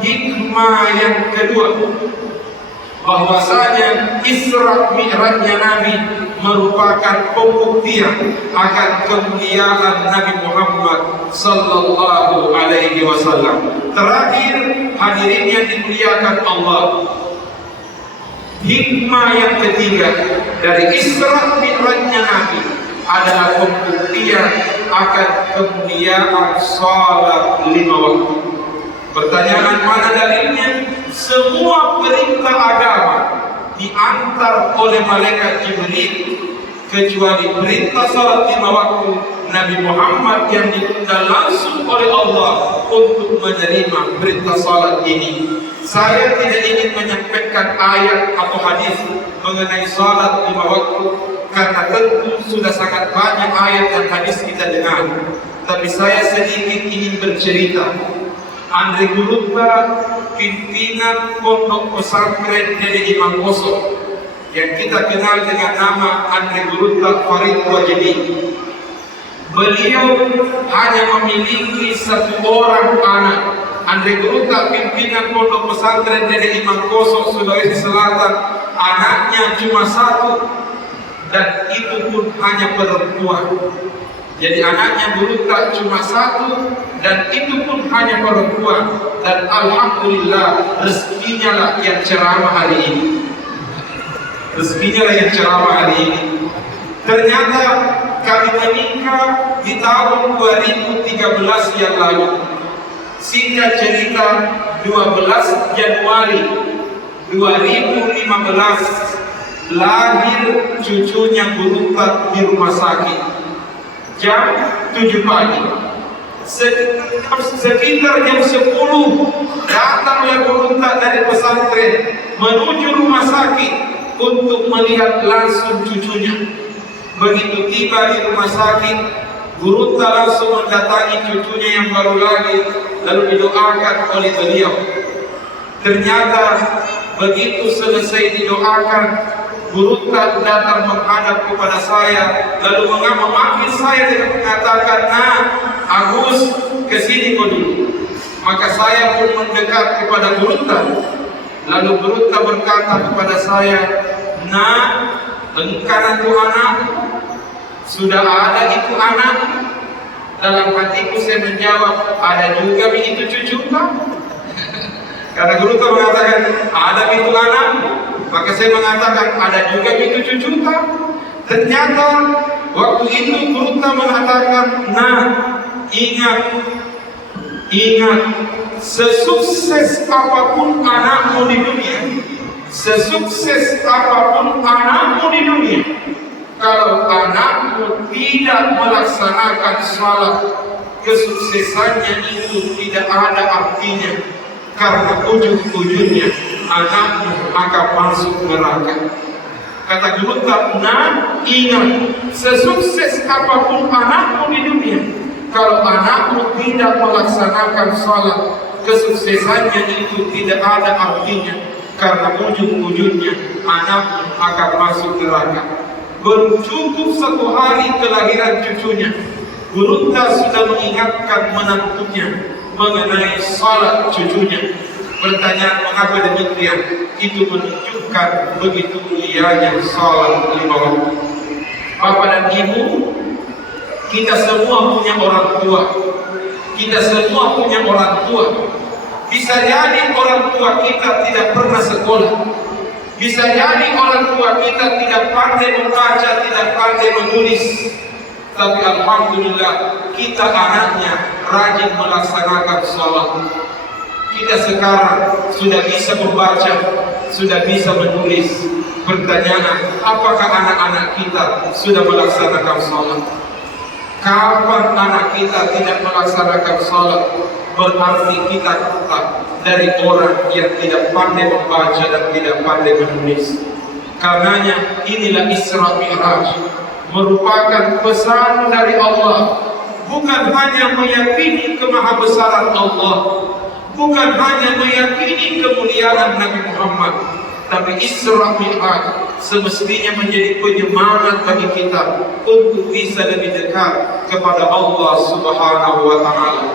hikmah yang kedua, bahwasanya Isra Mi'rajnya Nabi merupakan pembuktian akan kemuliaan Nabi Muhammad sallallahu alaihi wasallam. Terakhir, hadirin yang dimuliakan Allah, hikmah yang ketiga dari Isra Mi'rajnya Nabi adalah pembuktian akan kemuliaan salat 5 waktu. Pertanyaan, mana dalilnya? Semua perintah agama diantar oleh malaikat Jibril kecuali perintah salat 5 waktu. Nabi Muhammad yang diundang langsung oleh Allah untuk menerima perintah salat ini. Saya tidak ingin menyampaikan ayat atau hadis mengenai salat 5 waktu karena tentu sudah sangat banyak ayat dan hadis kita dengar. Tapi saya sedikit ingin bercerita. Andre Gurutta, pimpinan pondok pesantren Dede Imam Koso yang kita kenal dengan nama Andre Gurutta Farid Wajdi. Beliau hanya memiliki 1 orang anak. Andre Gurutta, pimpinan pondok pesantren Dede Imam Koso, Sulawesi Selatan, anaknya cuma 1 dan itu pun hanya perempuan. Jadi anaknya Gurutta cuma 1 dan itu pun hanya perempuan. Dan alhamdulillah rezekinya lah yang ceramah hari ini. Rezekinya lah yang ceramah hari ini. Ternyata kami menikah di tahun 2013 yang lalu. Singkat cerita, 12 Januari 2015 lahir cucunya Gurunta di rumah sakit jam 7 pagi. Sekitar jam 10 datanglah Gurunta dari pesantren menuju rumah sakit untuk melihat langsung cucunya. Begitu tiba di rumah sakit, Gurunta langsung mendatangi cucunya yang baru lahir, lalu didoakan oleh beliau. Ternyata begitu selesai didoakan, Gurunta datang menghadap kepada saya, lalu memanggil saya dengan mengatakan, "Nah, Agus, kesini kau dulu." Maka saya pun mendekat kepada Gurunta. Lalu Gurunta berkata kepada saya, "Nah, engkau itu anak, sudah ada itu anak." Dalam hatiku saya menjawab, "Ada juga itu cucu tak?" Karena Gurunta mengatakan, "Ada itu anak." Maka saya mengatakan, "Ada juga itu cucu tak?" Ternyata waktu itu Gurunta mengatakan, "Nah, ingat, sesukses apapun anakmu di dunia, sesukses apapun anakmu di dunia, kalau anakmu tidak melaksanakan sholat, kesuksesannya itu tidak ada artinya, karena ujung-ujungnya anakmu akan masuk neraka." Kata Gurunta, "Nah, ingat, sesukses apapun anakmu di dunia, kalau anakmu tidak melaksanakan sholat, kesuksesannya itu tidak ada artinya, karena ujung-ujungnya anakmu akan masuk neraka." Baru cukup 1 hari kelahiran cucunya, Gurunta sudah mengingatkan menantunya mengenai sholat cucunya. Pertanyaan mengapa demikian? Itu menunjukkan begitu mulianya sholat 5 waktu. Bapak dan Ibu, kita semua punya orang tua. Kita semua punya orang tua. Bisa jadi orang tua kita tidak pernah sekolah. Bisa jadi orang tua kita tidak pandai membaca, tidak pandai menulis. Tapi alhamdulillah kita anaknya rajin melaksanakan sholat. Kita sekarang sudah bisa membaca, sudah bisa menulis. Pertanyaan, apakah anak-anak kita sudah melaksanakan sholat? Kapan anak kita tidak melaksanakan sholat, berarti kita dari orang yang tidak pandai membaca dan tidak pandai menulis. Karenanya inilah Isra Mi'raj, merupakan pesan dari Allah, bukan hanya meyakini kemahabesaran Allah, bukan hanya meyakini kemuliaan Nabi Muhammad, tapi Isra Mi'raj semestinya menjadi penyemangat bagi kita untuk bisa lebih dekat kepada Allah Subhanahu wa Ta'ala.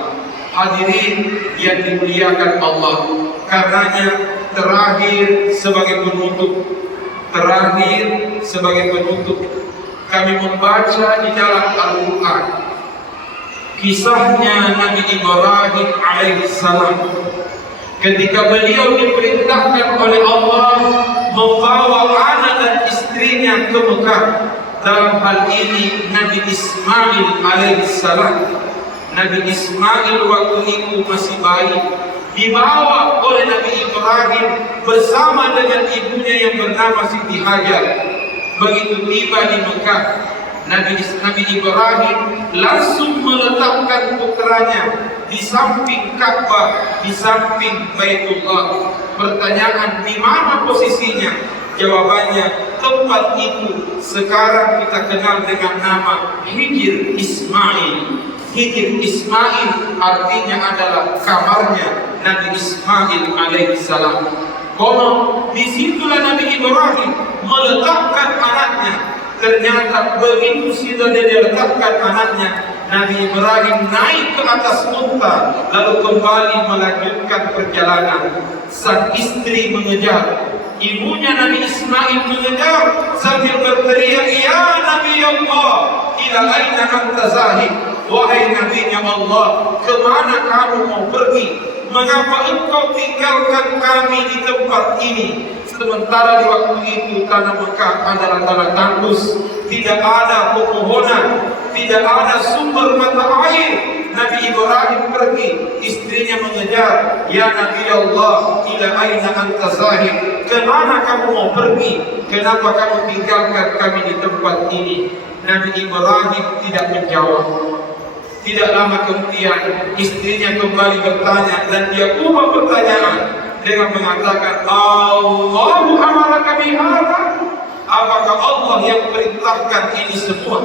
Hadirin yang dimuliakan Allah, karenanya terakhir sebagai penutup, kami membaca di dalam Al-Quran kisahnya Nabi Ibrahim alaihissalam ketika beliau diperintahkan oleh Allah membawa anak dan istrinya ke Mekah. Dalam hal ini Nabi Ismail alaihissalam. Nabi Ismail waktu itu masih bayi, dibawa oleh Nabi Ibrahim bersama dengan ibunya yang bernama Siti Hajar. Begitu tiba di Mekah, Nabi Ibrahim langsung meletakkan putranya di samping Ka'bah, di samping Baitullah. Pertanyaan, di mana posisinya? Jawabannya, tempat itu sekarang kita kenal dengan nama Hijr Ismail. Hijr Ismail artinya adalah kamarnya Nabi Ismail alaihissalam. Konon disitulah Nabi Ibrahim meletakkan anaknya. Ternyata begitu sudah diletakkan anaknya, Nabi Ibrahim naik ke atas unta, lalu kembali melanjutkan perjalanan. Sang istri mengejar, ibunya Nabi Ismail mengejar sambil berteriak, "Ya Nabi Allah, ila aina anta zahid?" Wahai Nabi-Nya Allah, kemana kamu mau pergi? Mengapa engkau tinggalkan kami di tempat ini? Sementara di waktu itu tanah Mekah adalah tanah tandus, tidak ada pepohonan, tidak ada sumber mata air. Nabi Ibrahim pergi, istrinya mengejar, "Ya Nabi Allah, ila aina anta zahid?" Kemana kamu mau pergi? Kenapa kamu tinggalkan kami di tempat ini? Nabi Ibrahim tidak menjawab. Tidak lama kemudian istrinya kembali bertanya dan dia ubah pertanyaan dengan mengatakan, "Allahu amaraka bihadza?" Apakah Allah yang perintahkan ini semua?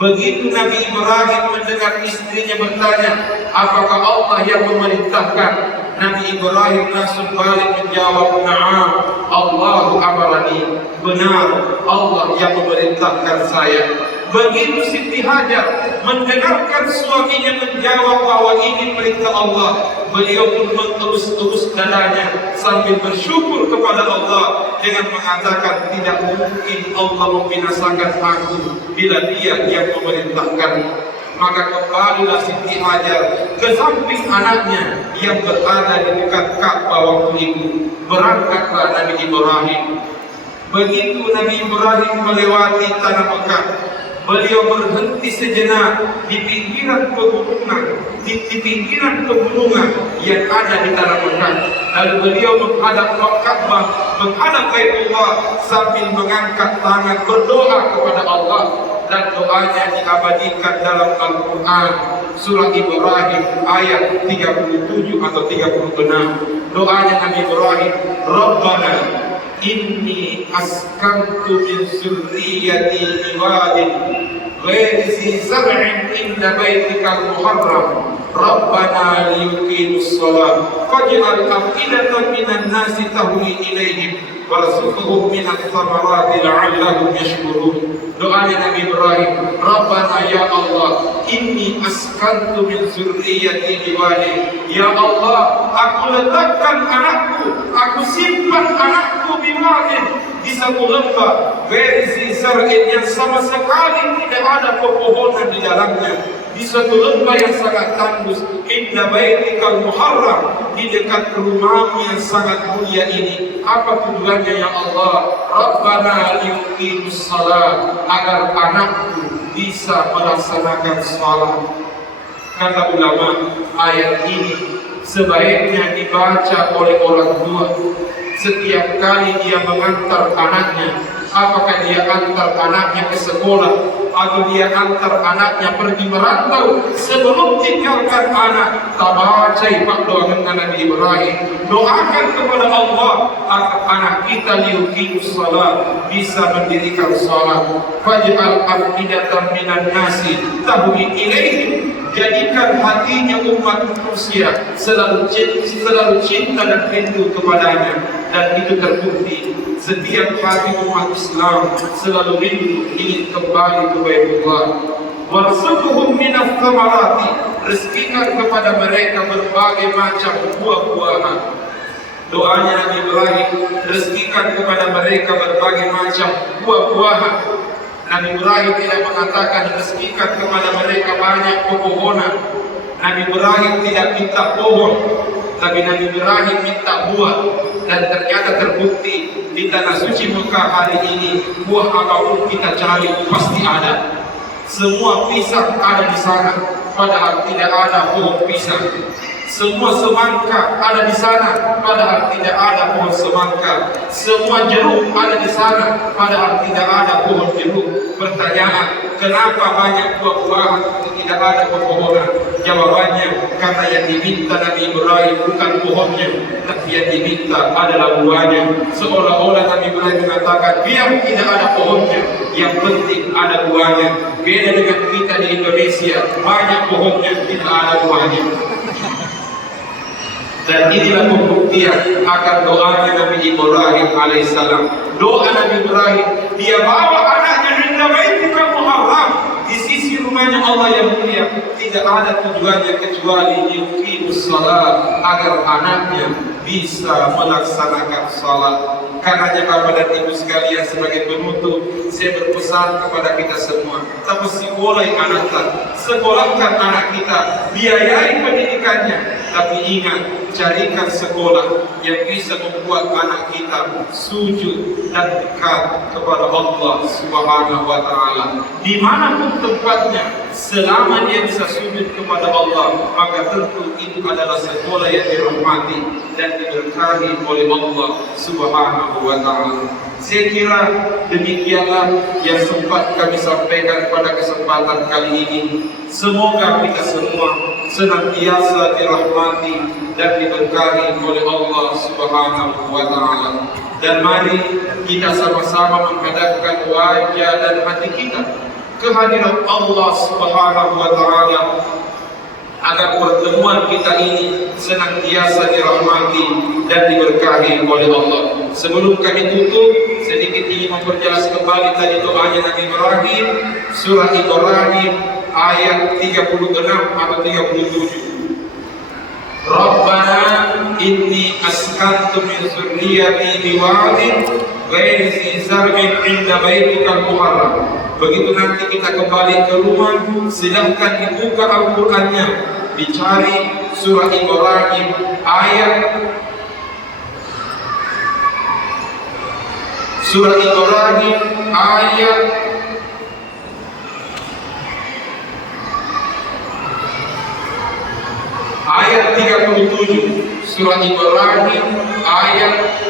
Begitu Nabi Ibrahim mendengar istrinya bertanya, apakah Allah yang memerintahkan? Nabi Ibrahim langsung balik menjawab, "Na'am, Allahu amarani." Benar, Allah yang memerintahkan saya. Begitu Siti Hajar mendengarkan suaminya menjawab bahwa ini perintah Allah, beliau pun mengelus-elus dadanya sambil bersyukur kepada Allah dengan mengatakan, tidak mungkin Allah membinasakan aku bila Dia yang memerintahkan. Maka kembalilah Siti Hajar ke samping anaknya yang berada di dekat Ka'bah waktu itu. Berangkatlah Nabi Ibrahim. Begitu Nabi Ibrahim melewati tanah Mekah, beliau berhenti sejenak di pinggiran pegunungan yang ada di tanah Mekah. Lalu beliau menghadap Ka'bah, menghadap Baitullah sambil mengangkat tangan berdoa kepada Allah, dan doanya diabadikan dalam Al-Quran surah Ibrahim ayat 37 atau 36. Doanya Nabi Ibrahim, "Rabbana inni askantu min zurriyyati biwadin ghairi zi zar'in inda baitikal muharram rabbana liyuqimus shalah faj'al af'idatan minan nasi tahwi ilaihim warzuqhum minats thamarati la'allahum yashkurun." Doanya Nabi Ibrahim, "Rabbana ya Allah, inni askantu min zurriyyati biwadin." Ya Allah, aku letakkan anakku, aku simpan anakku biwadin, di satu lembah ghairi zar'in yang sama sekali tidak ada pepohonan di dalamnya, di satu lembah yang sangat tandus, inda baitikal muharram, di dekat rumahmu yang sangat mulia ini. Apa tujuannya ya Allah? Rabbana liyuqimus shalah, agar anakku bisa melaksanakan salat. Kata ulama, ayat ini sebaiknya dibaca oleh orang tua setiap kali dia mengantar anaknya. Apakah dia antar anaknya ke sekolah atau dia antar anaknya pergi merantau, sebelum tinggalkan anak, tabacai pak doa dengan Nabi Ibrahim, doakan kepada Allah agar anak kita liyuqimus shalah, bisa mendirikan salat. Faj'al af'idatan minan nasi tahwi ilaihim, jadikan hatinya umat manusia selalu cinta dan rindu kepadanya. Dan itu terbukti setiap hati umat Islam selalu rindu ingin kembali ke Baitullah. Warzuqhum minats thamarati, rezekikan kepada mereka berbagai macam buah-buahan. Doanya Nabi Ibrahim, rezekikan kepada mereka berbagai macam buah-buahan. Nabi Ibrahim tidak mengatakan rezekikan kepada mereka banyak pepohonan. Nabi Ibrahim tidak minta pohon, tapi Nabi Ibrahim minta buah. Dan ternyata terbukti di tanah suci Mekah hari ini, buah apapun kita cari pasti ada. Semua pisang ada di sana, padahal tidak ada pohon pisang. Semua semangka ada di sana, padahal tidak ada pohon semangka. Semua jeruk ada di sana, padahal tidak ada pohon jeruk. Pertanyaan, kenapa banyak buah-buahan tidak ada pepohonan? Jawabannya, karena yang diminta Nabi Ibrahim bukan pohonnya, tapi yang diminta adalah buahnya. Seolah-olah Nabi Ibrahim mengatakan, biar tidak ada pohonnya, yang penting ada buahnya. Beda dengan kita di Indonesia, banyak pohonnya, tidak ada buahnya. Dan inilah pembuktian akan doanya Nabi Ibrahim alaihissalam. Doa Nabi Ibrahim, dia bawa anaknya inda baitikal muharram, di sisi rumahnya Allah yang mulia. Tidak ada tujuannya kecuali yuqimus shalah, agar anaknya bisa melaksanakan salat. Karenanya Bapak dan Ibu sekalian, sebagai penutup, saya berpesan kepada kita semua, kita sekolahkan anak kita, sekolahkan anak kita, biayai pendidikannya, tapi ingat, carikan sekolah yang bisa membuat anak kita sujud dan dekat kepada Allah Subhanahu wa Ta'ala. Dimanapun tempatnya, selama dia bisa sujud kepada Allah, maka tentu itu adalah sekolah yang dirahmati dan diberkahi oleh Allah Subhanahu wa Ta'ala. Saya kira demikianlah yang sempat kami sampaikan pada kesempatan kali ini. Semoga kita semua senantiasa dirahmati dan diberkahi oleh Allah Subhanahu wa Ta'ala. Dan mari kita sama-sama menghadapkan wajah dan hati kita kehadiran Allah Subhanahu wa Ta'ala, agar pertemuan kita ini senantiasa dirahmati dan diberkahi oleh Allah. Sebelum kami tutup, sedikit ingin memperjelas kembali tadi doanya Nabi Ibrahim, surah Ibrahim ayat 36 atau 37. Rabbana inni askantu min zurriyati biwadin ghairi zi zar'in 'inda baitikal muharram. Begitu nanti kita kembali ke rumah, silahkan dibuka Al-Qur'annya, dicari surah Ibrahim ayat 37. Surah Ibrahim ayat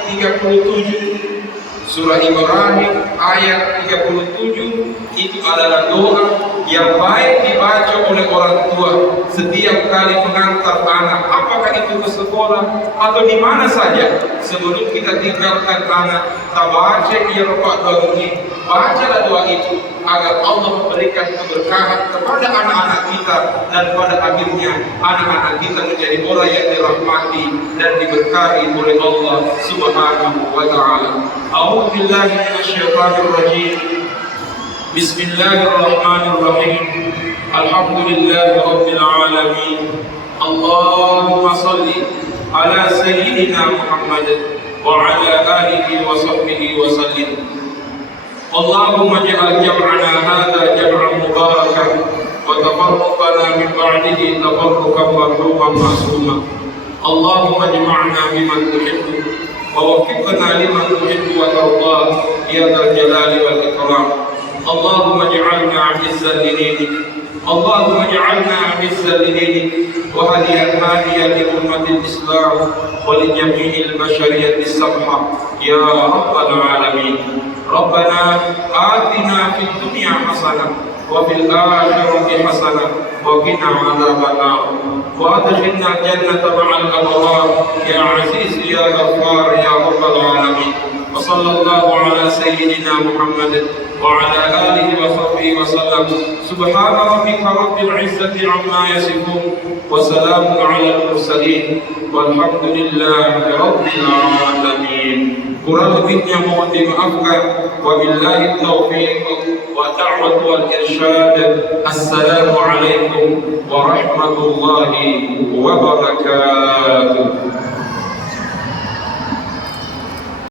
37. Surah Ibrahim ayat 37 itu adalah doa yang baik dibaca oleh orang tua setiap kali mengantar anak, apakah itu ke sekolah atau di mana saja. Sebelum kita tinggalkan anak, kita baca ia ropak doa ini, bacalah doa itu agar Allah memberikan keberkahan kepada anak-anak kita, dan pada akhirnya anak-anak kita menjadi orang yang dirahmati dan diberkahi oleh Allah Subhanahu wa Ta'ala. A'udzu billahi minasyaitonir rajim. Bismillahirrahmanirrahim. Alhamdulillahi rabbil alamin. Allahumma shalli ala sayyidina Muhammad wa ala alihi wa sahbihi wa sallim. Allahumma ja'al jam'ana hadha jam'an mubarakan wa tafarruqana min ba'dihi tafarruqan marhuman ma'suma. Allahumma jam'ana biman tuhibbu wa waffiqna liman tuhibbu wa tardah ya dzal jalali wal ikram. Allahumma ij'alna 'izzan lidinik, Allahumma ij'alna 'izzan lidinik wa hadiyan hadiyan li ummatil Islam wa li jami'il bashariyati samha ya rabbal alamin. Rabbana atina fid dunya hasanah wa fil akhirati hasanah wa qina adzaban nar wa adkhilna jannata ma'al abrar ya aziz ya ghaffar ya rabbal alamin. Wa sallallahu ala sayyidina Muhammad wa ala alihi wa sahbihi wa sallam. Subhana rabbika rabbil izzati amma yasifun wa salamun ala al-mursalin walhamdulillahi rabbil alamin. Kurang lebihnya mohon dimaafkan. Wabillahi taufiq wa da'wat wal irsyad. Assalamualaikum warahmatullahi wabarakatuh.